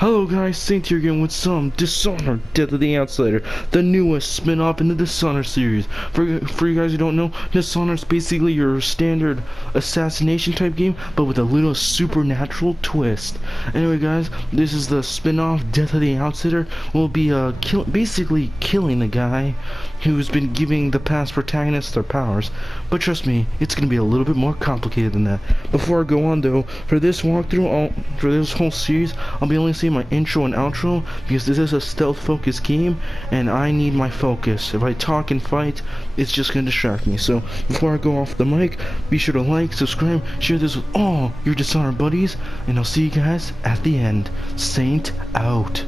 Hello guys, Saint here again with some Dishonored, Death of the Outsider, the newest spin-off in the Dishonored series. For you guys who don't know, Dishonored's basically your standard assassination type game, but with a little supernatural twist. Anyway guys, this is the spin-off Death of the Outsider. We'll be basically killing the guy who's been giving the past protagonists their powers. But trust me, it's gonna be a little bit more complicated than that. Before I go on though, for this walkthrough, for this whole series, I'll be only saying my intro and outro because this is a stealth focused game and I need my focus. If I talk and fight, it's just gonna distract me. So before I go off the mic, be sure to like, subscribe, share this with all your Dishonored buddies, and I'll see you guys at the end. Saint out.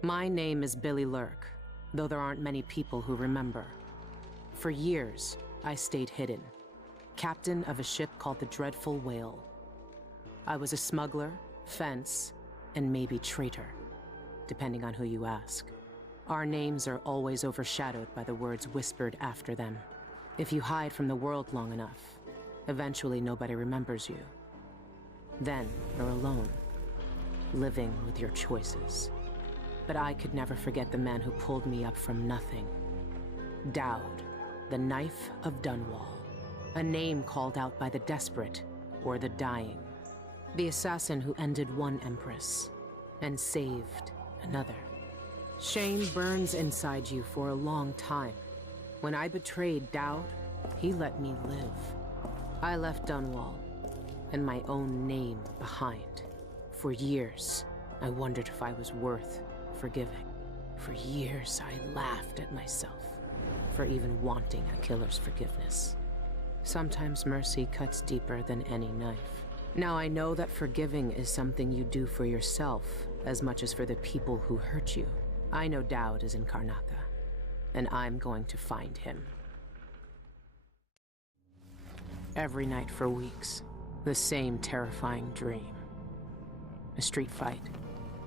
My name is Billy Lurk, though there aren't many people who remember. For years, I stayed hidden, captain of a ship called the Dreadful Whale. I was a smuggler, fence, and maybe traitor, depending on who you ask. Our names are always overshadowed by the words whispered after them. If you hide from the world long enough, eventually nobody remembers you. Then you're alone, living with your choices. But I could never forget the man who pulled me up from nothing. Dowd, the Knife of Dunwall. A name called out by the desperate or the dying. The assassin who ended one empress and saved another. Shame burns inside you for a long time. When I betrayed Dowd, he let me live. I left Dunwall and my own name behind. For years, I wondered if I was worth forgiving. For years, I laughed at myself for even wanting a killer's forgiveness. Sometimes mercy cuts deeper than any knife. Now I know that forgiving is something you do for yourself as much as for the people who hurt you. I know Dowd is in Karnaca, and I'm going to find him. Every night for weeks, the same terrifying dream. A street fight.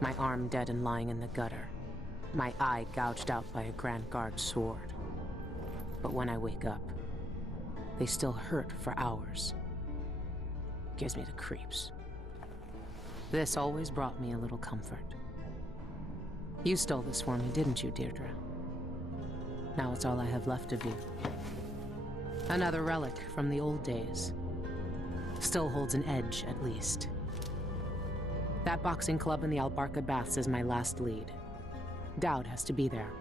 My arm dead and lying in the gutter. My eye gouged out by a Grand Guard sword. But when I wake up, they still hurt for hours. Gives me the creeps. This always brought me a little comfort. You stole this for me, didn't you, Deirdre? Now it's all I have left of you. Another relic from the old days. Still holds an edge, at least. That boxing club in the Albarca Baths is my last lead. Dowd has to be there.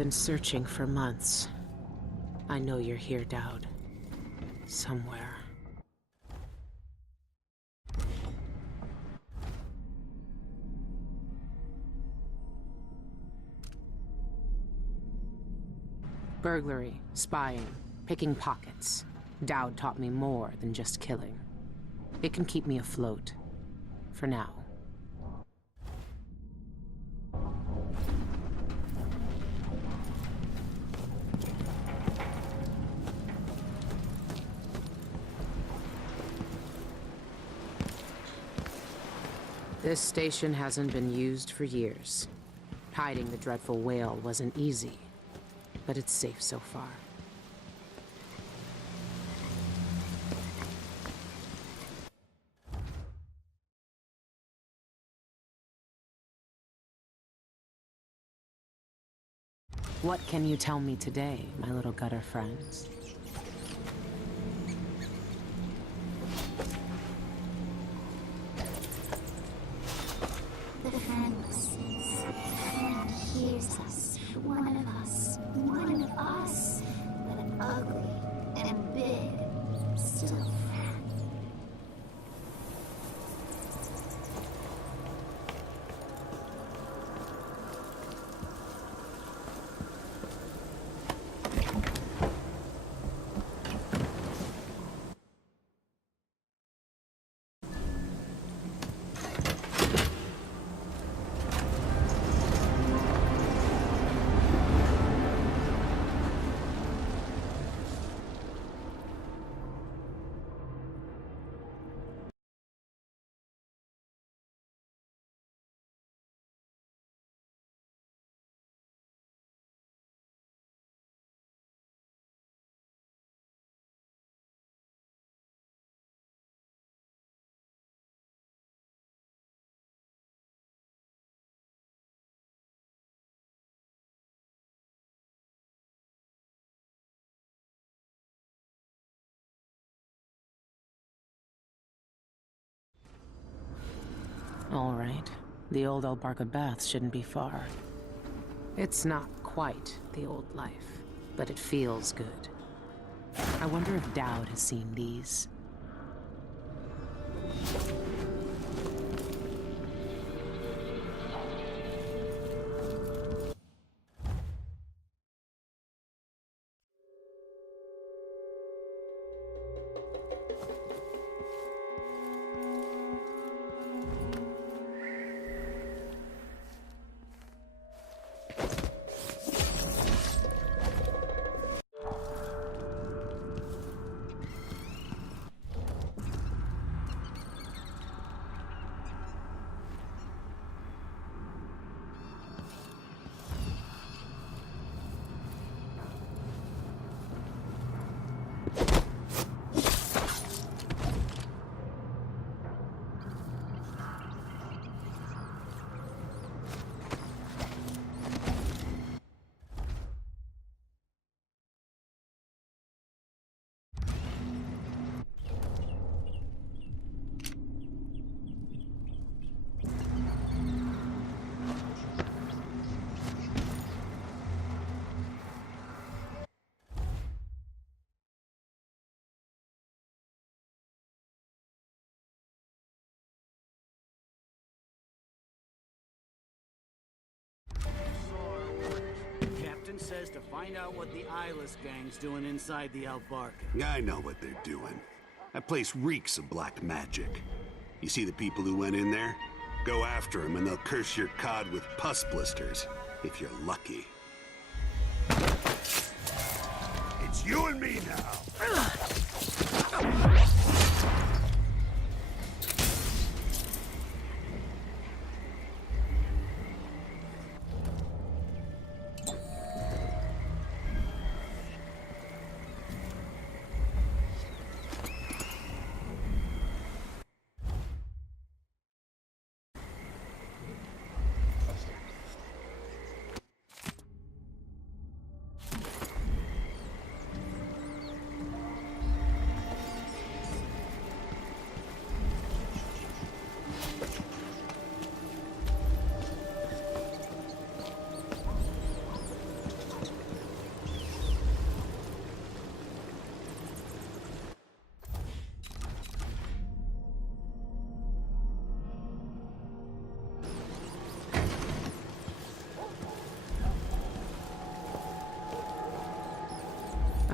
been searching for months. I know you're here, Dowd. Somewhere. Burglary, spying, picking pockets. Dowd taught me more than just killing. It can keep me afloat. For now. This station hasn't been used for years. Hiding the dreadful whale wasn't easy, but it's safe so far. What can you tell me today, my little gutter friends? The friend listens. The friend hears us. One of us, but ugly and big, still a friend. All right. The old Albarca Baths shouldn't be far. It's not quite the old life, but it feels good. I wonder if Dowd has seen these. Captain says to find out what the eyeless gang's doing inside the Albarca. I know what they're doing. That place reeks of black magic. You see the people who went in there? Go after them and they'll curse your cod with pus blisters, if you're lucky. It's you and me now.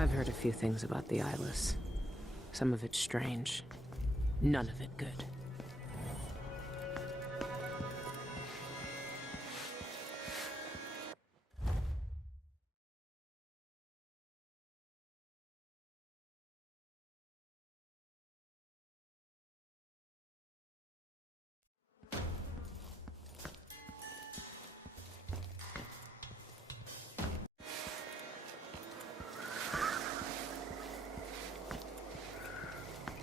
I've heard a few things about the Eyeless. Some of it strange. None of it good.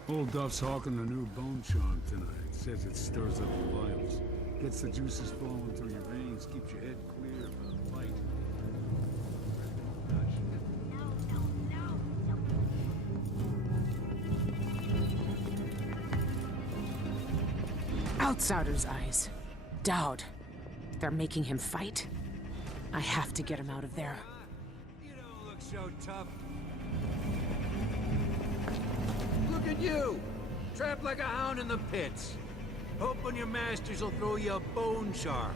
Old Duff's hawking the new bone charm tonight. Says it stirs up the vitals. Gets the juices flowing through your veins, keeps your head clear for the fight. Outsider's eyes. Dowd. They're making him fight? I have to get him out of there. You don't look so tough. Look at you! Trapped like a hound in the pits. Hoping your masters will throw you a bone charm.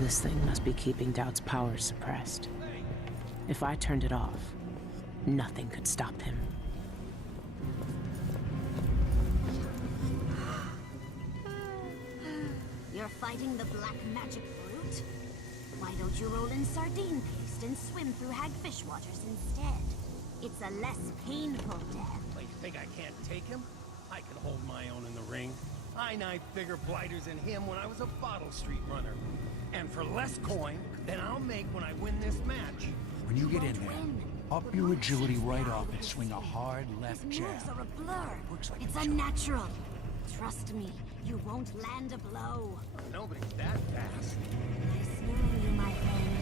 This thing must be keeping Dowd's powers suppressed. If I turned it off, nothing could stop him. You're fighting the black magic brute? Why don't you roll in sardine paste and swim through hagfish waters instead? It's a less painful death. Well, you think I can't take him? I can hold my own in the ring. I knifed bigger blighters than him when I was a bottle street runner. And for less coin than I'll make when I win this match. When you get in there, up your agility right off and swing a hard left His jab. moves are a blur. Works like It's a charm. unnatural. Trust me, you won't land a blow. Nobody's that fast. Nice knowing you, my friend.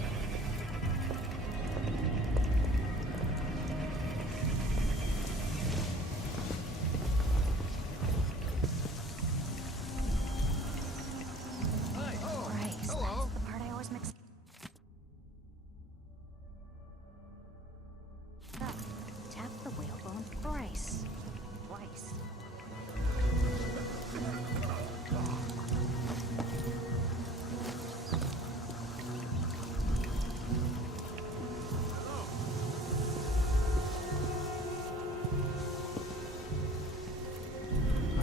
Hi. Oh, Christ, hello. that's the part I always mix up. Tap the whalebone thrice. Twice.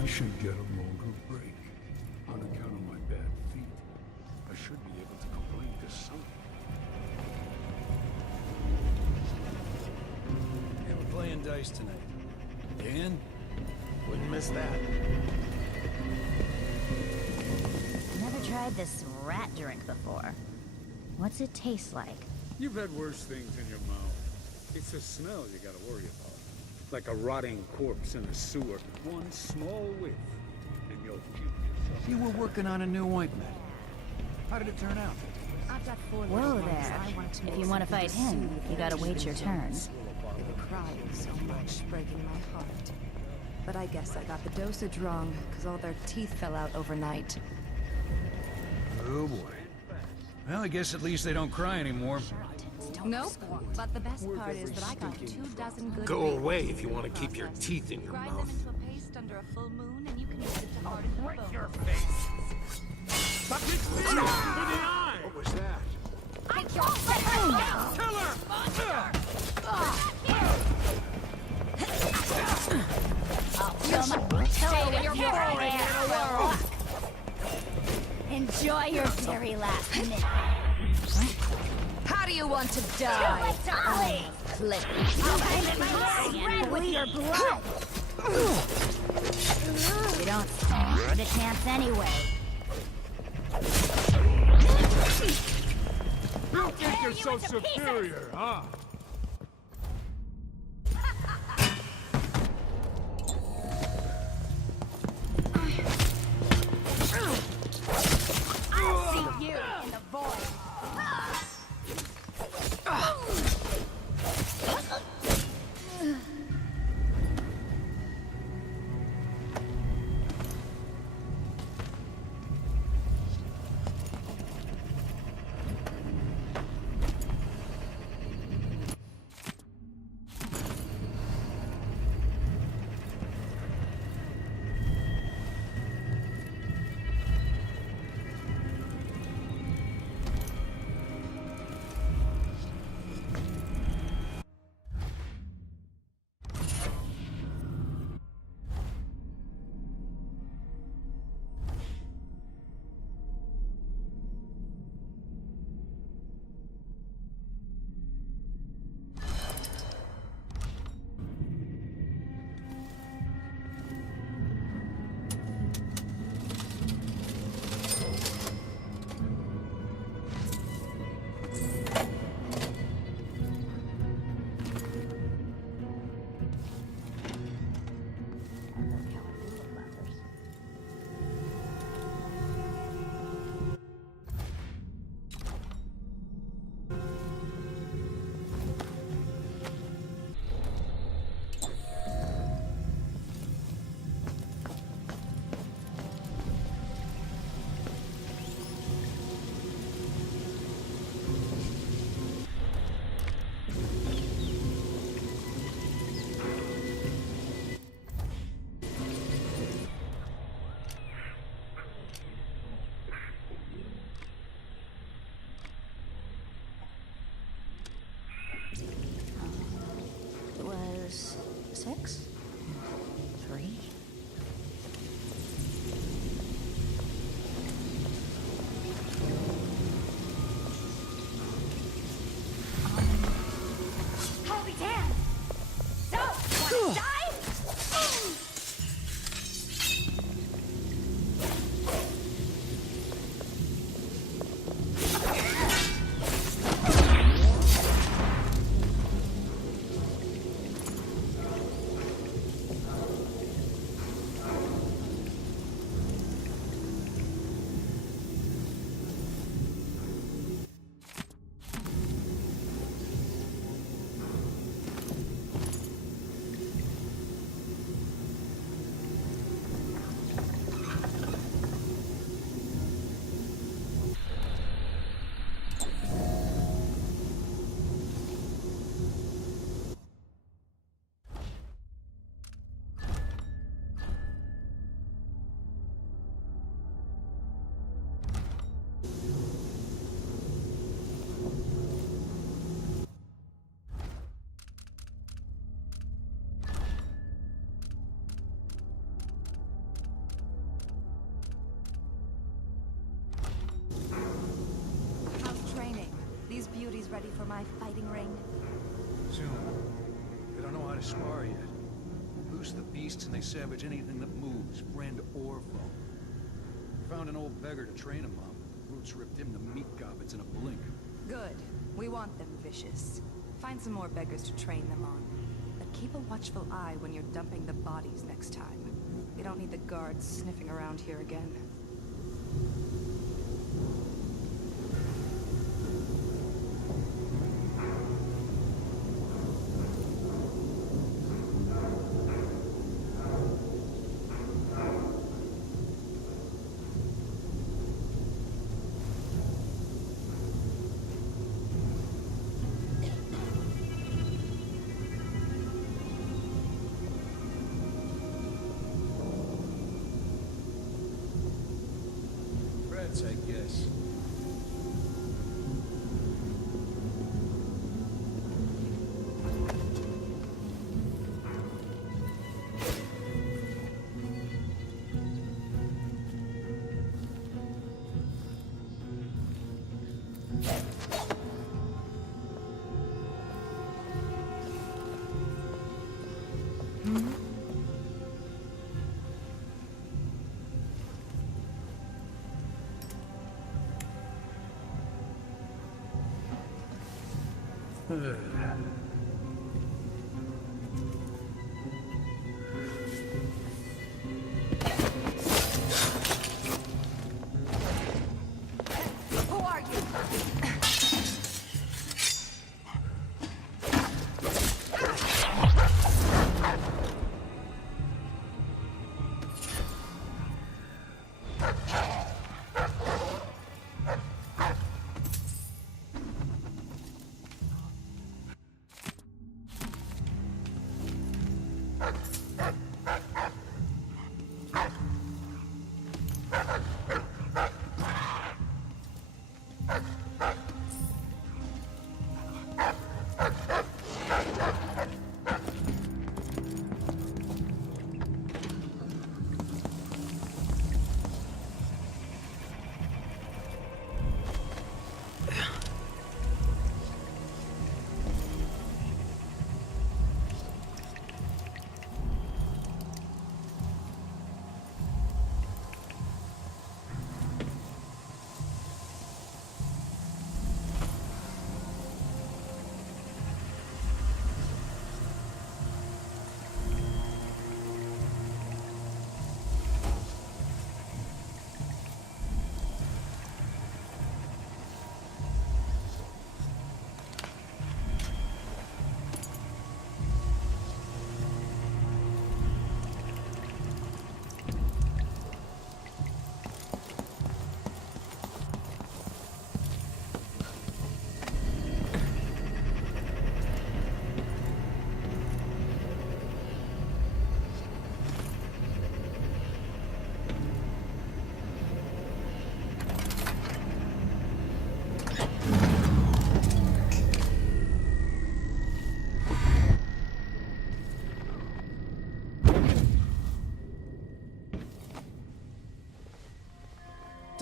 I should get a longer break. On account of my bad feet, I should be able to complain to someone. Hey, we're playing dice tonight. Dan? Wouldn't miss that. Never tried this rat drink before. What's it taste like? You've had worse things in your mouth. It's the smell you gotta worry about. Like a rotting corpse in a sewer. One small whiff, and you'll puke yourself. You were working on a new ointment. How did it turn out? Whoa there. If you want to fight him, you gotta wait your turn. They were crying so much, breaking my heart. But I guess I got the dosage wrong, because all their teeth fell out overnight. Oh boy. Well, I guess at least they don't cry anymore. Nope. But the best part is that I got 24 good Go babies away if you through want to the keep your process. teeth in your Grind mouth. them into a paste under a full moon, and you can use it to harden the Break bone. your face! Bucket spear! To the eye! What was that? Take your Enjoy your very last minute. How do you want to die? Click. Red with your blood. You don't stand a chance anyway. You think you're so superior, huh? I'll see you in the void. 6? 3? I'll be damned! So, wanna die? How's training? These beauties ready for my fighting ring? Soon. They don't know how to spar yet. Loose the beasts and they savage anything that moves, friend or foe. Found an old beggar to train them up. Roots ripped him to meat gobbets in a blink. Good. We want them vicious. Find some more beggars to train them on. But keep a watchful eye when you're dumping the bodies next time. We don't need the guards sniffing around here again. Rats, I guess. Who are you?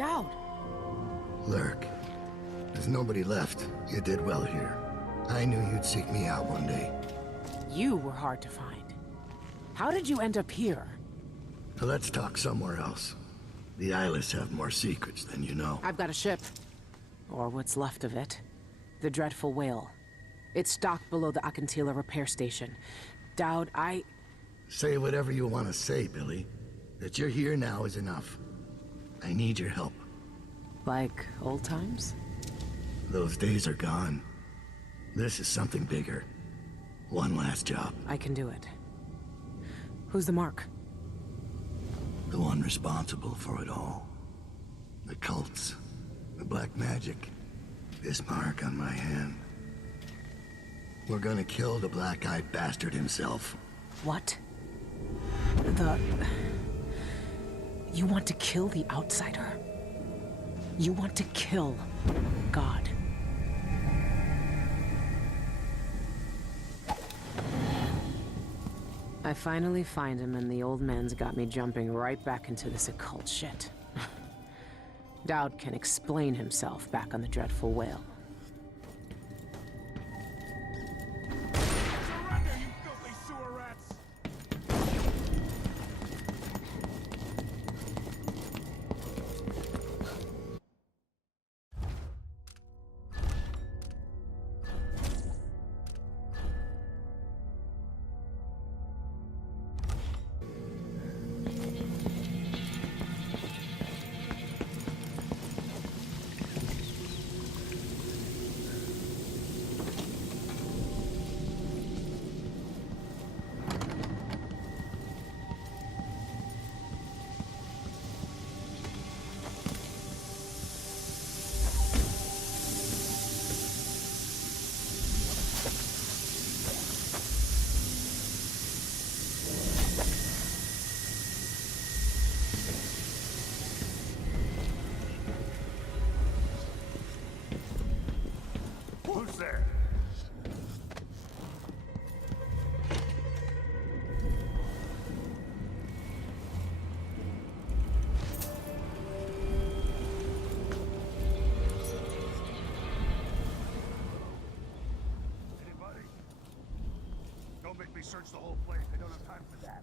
Dowd! Lurk. There's nobody left. You did well here. I knew you'd seek me out one day. You were hard to find. How did you end up here? So let's talk somewhere else. The Eyeless have more secrets than you know. I've got a ship. Or what's left of it. The Dreadful Whale. It's docked below the Akantila repair station. Dowd, Say whatever you want to say, Billy. That you're here now is enough. I need your help. Like old times? Those days are gone. This is something bigger. One last job. I can do it. Who's the mark? The one responsible for it all. The cults. The black magic. This mark on my hand. We're gonna kill the black-eyed bastard himself. What? You want to kill the outsider? You want to kill God? I finally find him, and the old man's got me jumping right back into this occult shit. Dowd can explain himself back on the Dreadful Whale. Surrender, you filthy sewer rats! Who's there? Anybody? Don't make me search the whole place. I don't have time for that.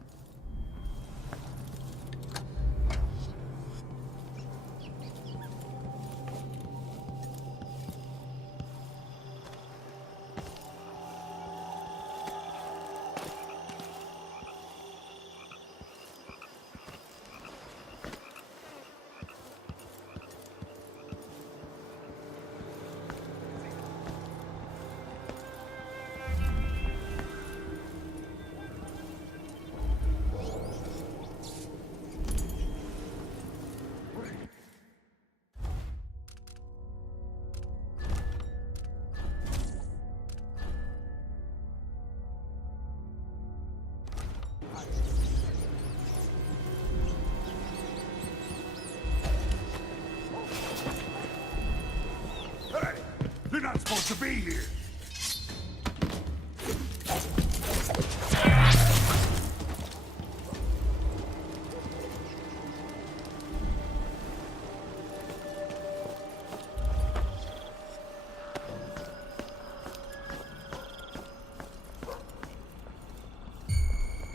Hey! You're not supposed to be here!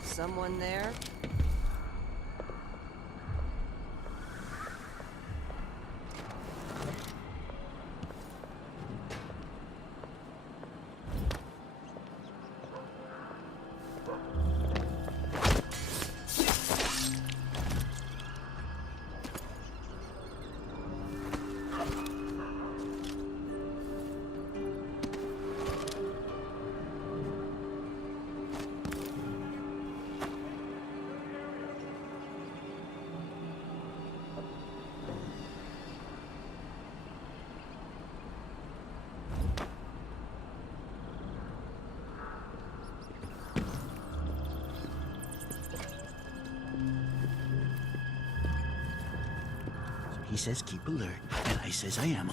Someone there? He says keep alert, and I says I am.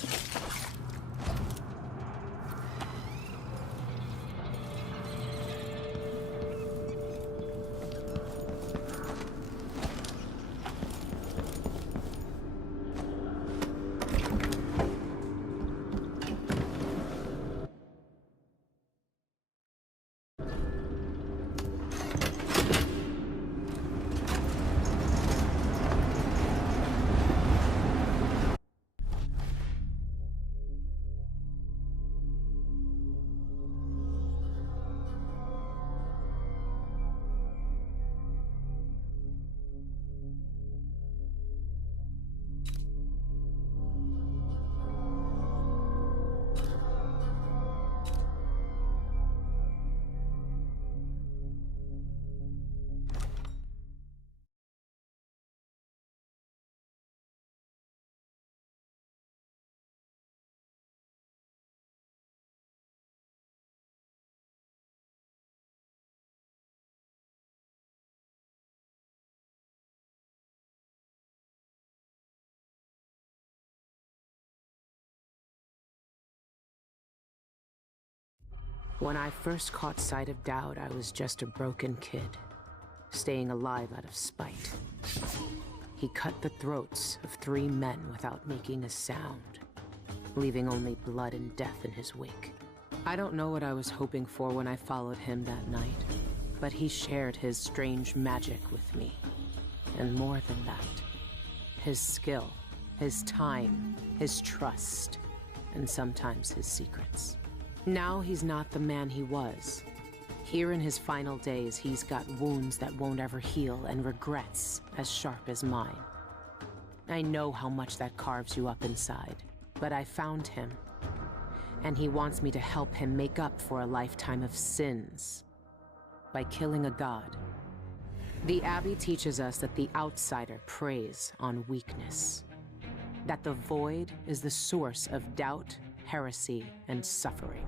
When I first caught sight of Dowd, I was just a broken kid, staying alive out of spite. He cut the throats of 3 men without making a sound, leaving only blood and death in his wake. I don't know what I was hoping for when I followed him that night, but he shared his strange magic with me. And more than that, his skill, his time, his trust, and sometimes his secrets. Now he's not the man he was. Here in his final days, he's got wounds that won't ever heal and regrets as sharp as mine. I know how much that carves you up inside, but I found him, and he wants me to help him make up for a lifetime of sins by killing a god. The Abbey teaches us that the outsider preys on weakness, that the void is the source of doubt, heresy, and suffering,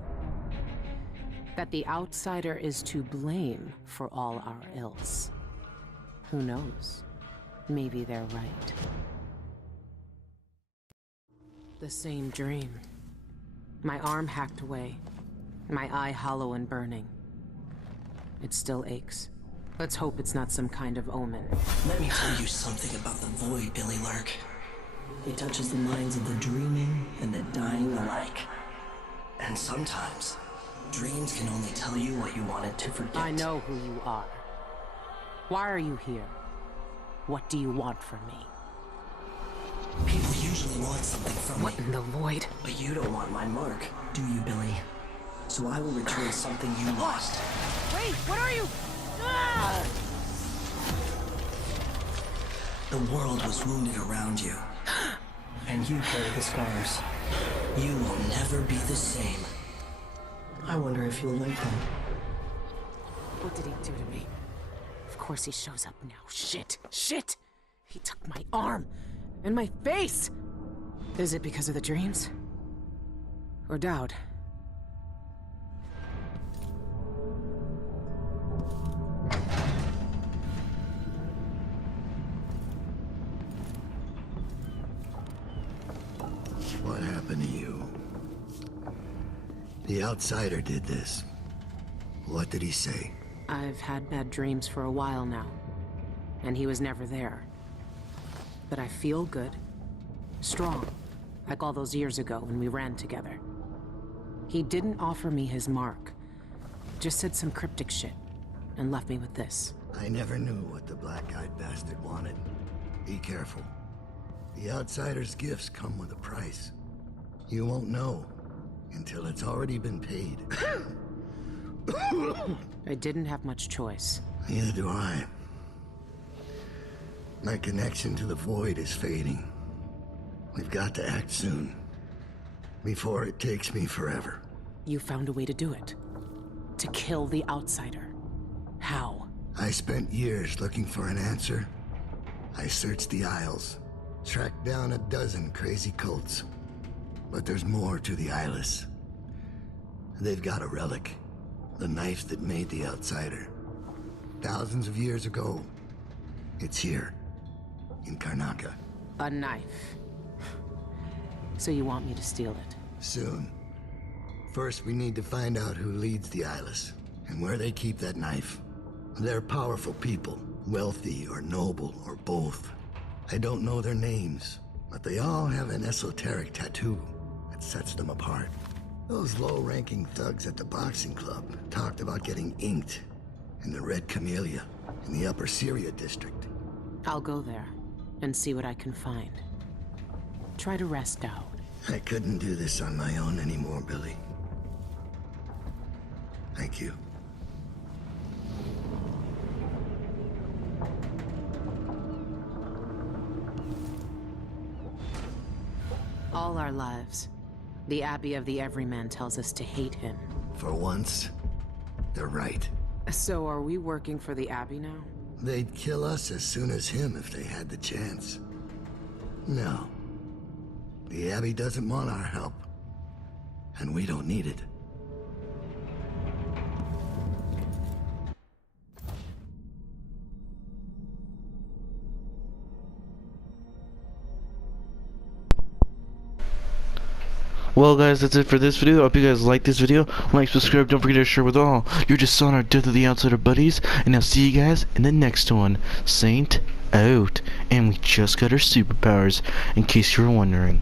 that the outsider is to blame for all our ills. Who knows? Maybe they're right. The same dream. My arm hacked away, my eye hollow and burning. It still aches. Let's hope it's not some kind of omen. Let me tell you something about the void, Billy Lurk. It touches the minds of the dreaming and the dying alike. And sometimes, dreams can only tell you what you wanted to forget. I know who you are. Why are you here? What do you want from me? People usually want something from me. What in the void? But you don't want my mark, do you, Billy? So I will return something you lost. Wait, what are you? Ah! The world was wounded around you. And you carry the scars. You will never be the same. I wonder if you'll like them. What did he do to me? Of course he shows up now. Shit! Shit! He took my arm! And my face! Is it because of the dreams? Or Dowd? What happened to you? The outsider did this. What did he say? I've had bad dreams for a while now, and he was never there. But I feel good. Strong. Like all those years ago when we ran together. He didn't offer me his mark. Just said some cryptic shit, and left me with this. I never knew what the black-eyed bastard wanted. Be careful. The outsider's gifts come with a price. You won't know until it's already been paid. I didn't have much choice. Neither do I. My connection to the void is fading. We've got to act soon, before it takes me forever. You found a way to do it. To kill the outsider. How? I spent years looking for an answer. I searched the Isles, tracked down a dozen crazy cults. But there's more to the Eyeless. They've got a relic. The knife that made the outsider. Thousands of years ago. It's here. In Karnaca. A knife. So you want me to steal it? Soon. First, we need to find out who leads the Eyeless, and where they keep that knife. They're powerful people, wealthy or noble or both. I don't know their names, but they all have an esoteric tattoo that sets them apart. Those low-ranking thugs at the boxing club talked about getting inked in the Red Camellia in the Upper Syria district. I'll go there and see what I can find. Try to rest out. I couldn't do this on my own anymore, Billy. Thank you. All our lives, the Abbey of the Everyman tells us to hate him. For once, they're right. So are we working for the Abbey now? They'd kill us as soon as him if they had the chance. No. The Abbey doesn't want our help. And we don't need it. Well guys, that's it for this video. I hope you guys liked this video. Like, subscribe, don't forget to share with all your Dishonored Death of the Outsider buddies. And I'll see you guys in the next one. Saint out. And we just got our superpowers, in case you were wondering.